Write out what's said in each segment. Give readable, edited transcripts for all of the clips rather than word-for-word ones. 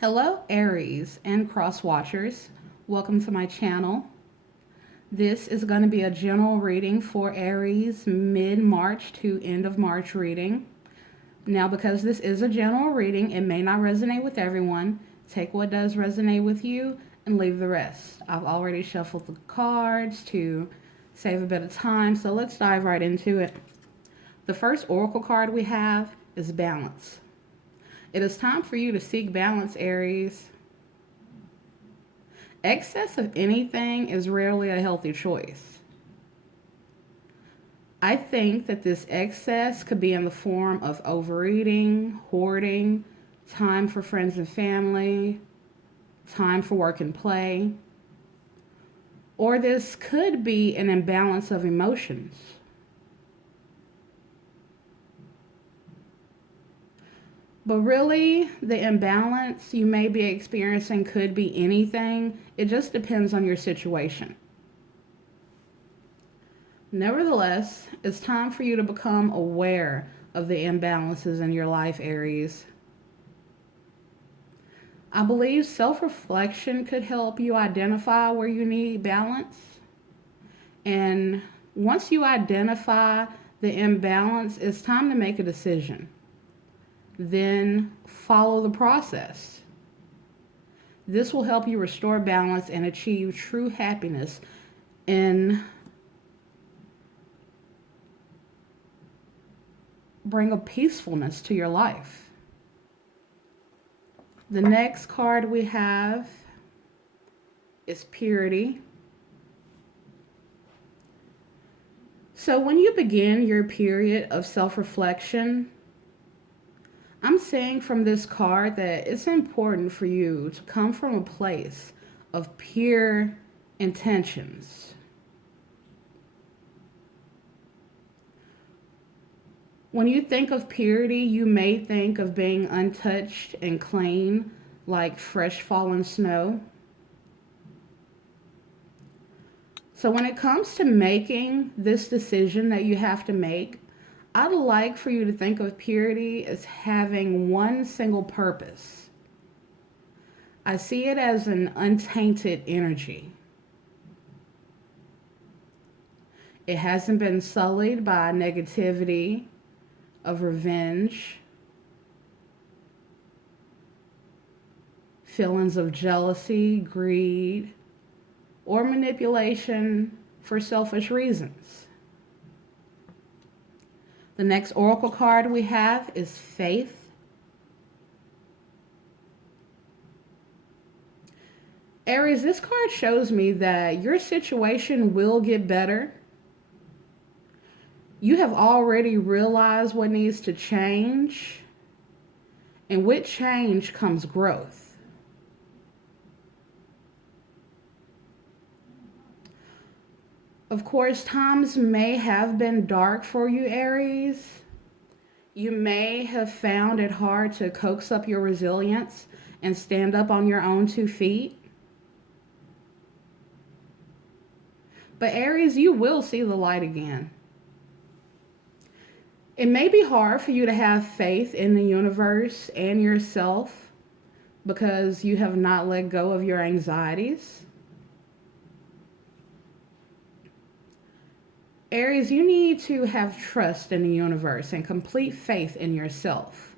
Hello, Aries and cross watchers. Welcome to my channel. This is going to be a general reading for Aries mid-March to end of March reading. Now, because this is a general reading, it may not resonate with everyone. Take what does resonate with you and leave the rest. I've already shuffled the cards to save a bit of time, so let's dive right into it. The first oracle card we have is balance. It is time for you to seek balance, Aries. Excess of anything is rarely a healthy choice. I think that this excess could be in the form of overeating, hoarding, time for friends and family, time for work and play, or this could be an imbalance of emotions. But really, the imbalance you may be experiencing could be anything. It just depends on your situation. Nevertheless, it's time for you to become aware of the imbalances in your life, Aries. I believe self-reflection could help you identify where you need balance. And once you identify the imbalance, it's time to make a decision. Then follow the process. This will help you restore balance and achieve true happiness and bring a peacefulness to your life. The next card we have is purity. So when you begin your period of self-reflection, I'm saying from this card that it's important for you to come from a place of pure intentions. When you think of purity, you may think of being untouched and clean, like fresh fallen snow. So when it comes to making this decision that you have to make, I'd like for you to think of purity as having one single purpose. I see it as an untainted energy. It hasn't been sullied by negativity, of revenge, feelings of jealousy, greed, or manipulation for selfish reasons. The next oracle card we have is faith. Aries, this card shows me that your situation will get better. You have already realized what needs to change, and with change comes growth. Of course, times may have been dark for you, Aries. You may have found it hard to coax up your resilience and stand up on your own 2 feet. But Aries, you will see the light again. It may be hard for you to have faith in the universe and yourself because you have not let go of your anxieties. Aries, you need to have trust in the universe and complete faith in yourself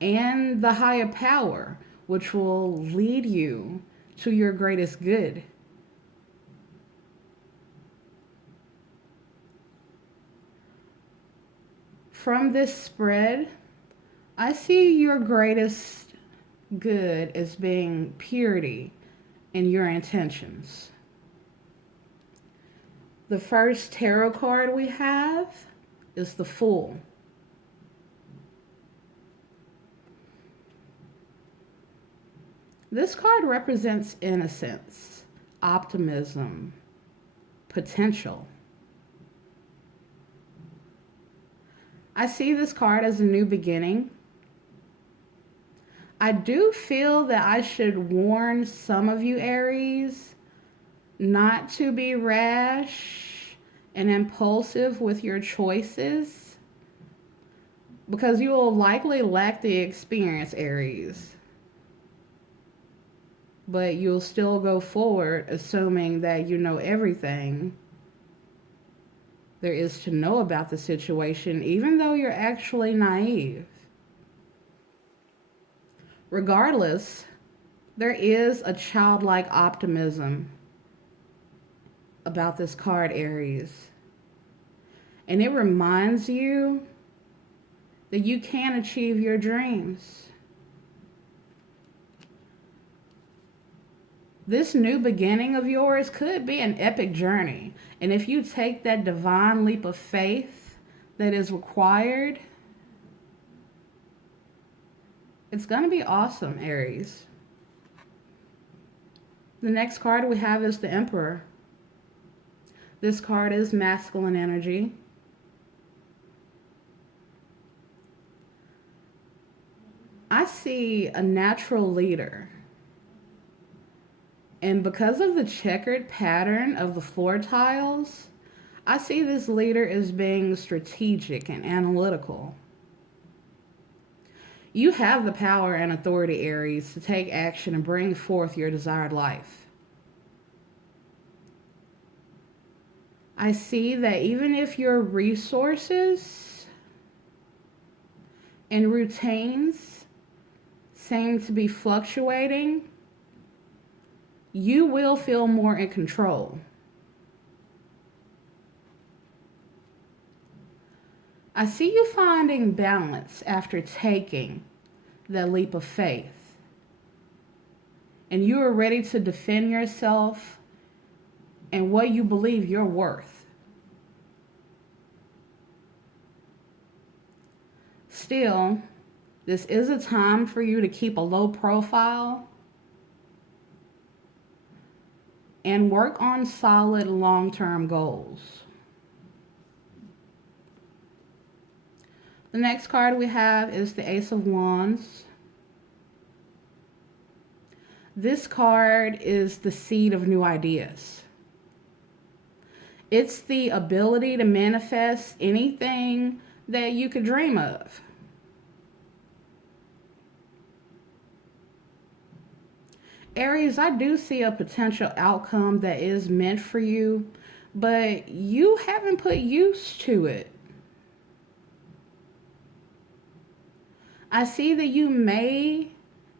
and the higher power, which will lead you to your greatest good. From this spread, I see your greatest good as being purity in your intentions. The first tarot card we have is the Fool. This card represents innocence, optimism, potential. I see this card as a new beginning. I do feel that I should warn some of you, Aries, not to be rash and impulsive with your choices because you will likely lack the experience, Aries. but you'll still go forward assuming that you know everything there is to know about the situation, even though you're actually naive. Regardless, there is a childlike optimism about this card, Aries. And it reminds you that you can achieve your dreams. This new beginning of yours could be an epic journey. And if you take that divine leap of faith that is required, it's going to be awesome, Aries. The next card we have is the Emperor. This card is masculine energy. I see a natural leader. And because of the checkered pattern of the floor tiles, I see this leader as being strategic and analytical. You have the power and authority, Aries, to take action and bring forth your desired life. I see that even if your resources and routines seem to be fluctuating, you will feel more in control. I see you finding balance after taking that leap of faith. And you are ready to defend yourself and what you believe you're worth. Still, this is a time for you to keep a low profile and work on solid long-term goals. The next card we have is the Ace of Wands. This card is the seed of new ideas. It's the ability to manifest anything that you could dream of. Aries, I do see a potential outcome that is meant for you, but you haven't put use to it. I see that you may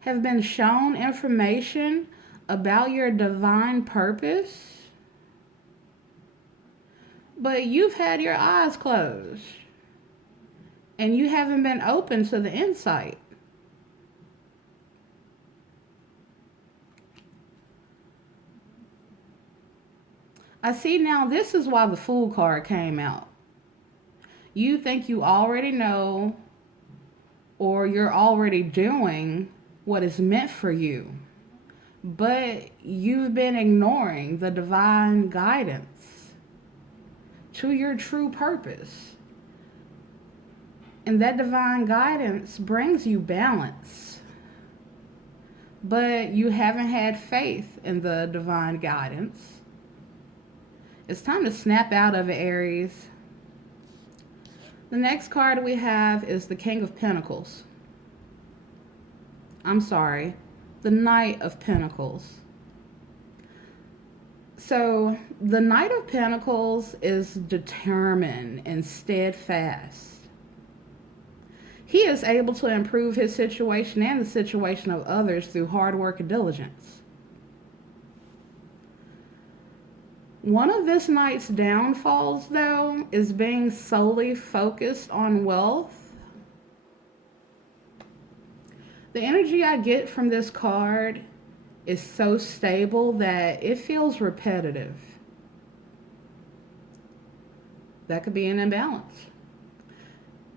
have been shown information about your divine purpose, but you've had your eyes closed and you haven't been open to the insight. I see now this is why the Fool card came out. You think you already know or you're already doing what is meant for you, but you've been ignoring the divine guidance to your true purpose. And that divine guidance brings you balance, but you haven't had faith in the divine guidance. It's time to snap out of it, Aries. The next card we have is the King of Pentacles. I'm sorry, the Knight of Pentacles. So the Knight of Pentacles is determined and steadfast. He is able to improve his situation and the situation of others through hard work and diligence. One of this knight's downfalls, though, is being solely focused on wealth. The energy I get from this card is so stable that it feels repetitive. That could be an imbalance.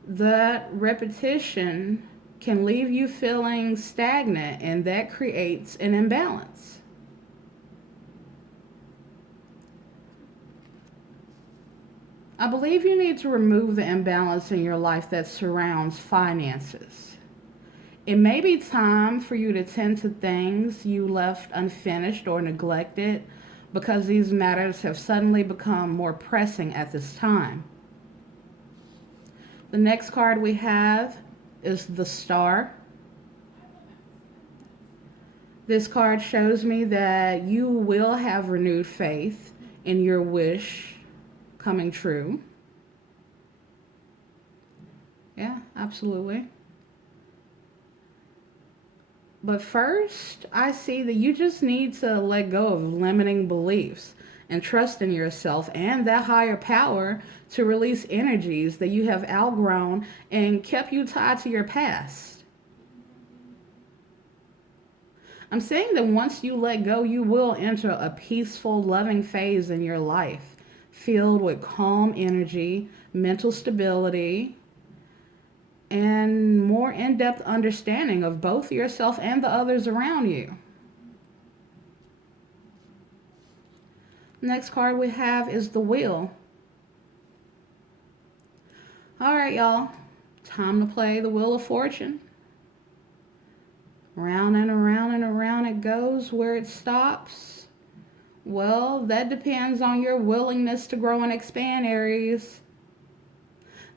That repetition can leave you feeling stagnant, and that creates an imbalance. I believe you need to remove the imbalance in your life that surrounds finances. It may be time for you to tend to things you left unfinished or neglected because these matters have suddenly become more pressing at this time. The next card we have is the Star. This card shows me that you will have renewed faith in your wish coming true. Yeah, absolutely. But first, I see that you just need to let go of limiting beliefs and trust in yourself and that higher power to release energies that you have outgrown and kept you tied to your past. I'm saying that once you let go, you will enter a peaceful, loving phase in your life, filled with calm energy, mental stability, and more in depth understanding of both yourself and the others around you. Next card we have is the Wheel. All right, y'all. Time to play the Wheel of Fortune. Round and around and around it goes. Where it stops, well, that depends on your willingness to grow and expand, Aries.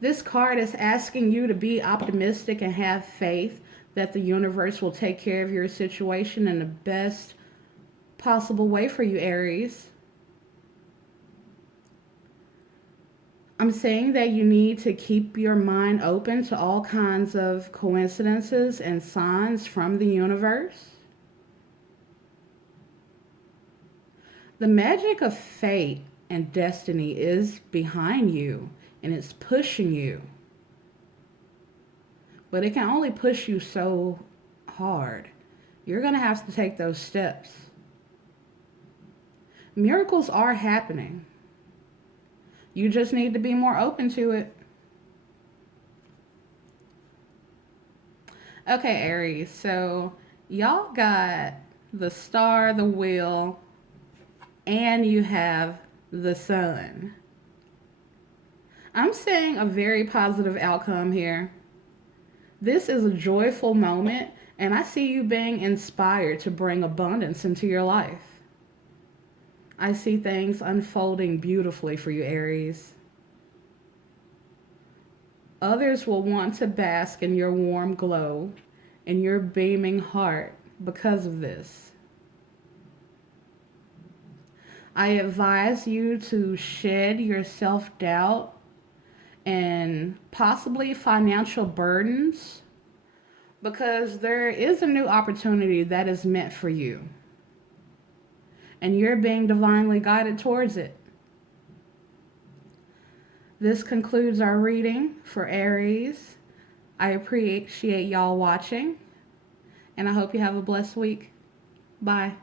This card is asking you to be optimistic and have faith that the universe will take care of your situation in the best possible way for you, Aries. I'm saying that you need to keep your mind open to all kinds of coincidences and signs from the universe. The magic of fate and destiny is behind you and it's pushing you. But it can only push you so hard. You're going to have to take those steps. Miracles are happening. You just need to be more open to it. Okay, Aries, so y'all got the Star, the Wheel, and you have the Sun. I'm saying a very positive outcome here. This is a joyful moment, and I see you being inspired to bring abundance into your life. I see things unfolding beautifully for you, Aries. Others will want to bask in your warm glow and your beaming heart because of this. I advise you to shed your self doubt and possibly financial burdens because there is a new opportunity that is meant for you. And you're being divinely guided towards it. This concludes our reading for Aries. I appreciate y'all watching, and I hope you have a blessed week. Bye.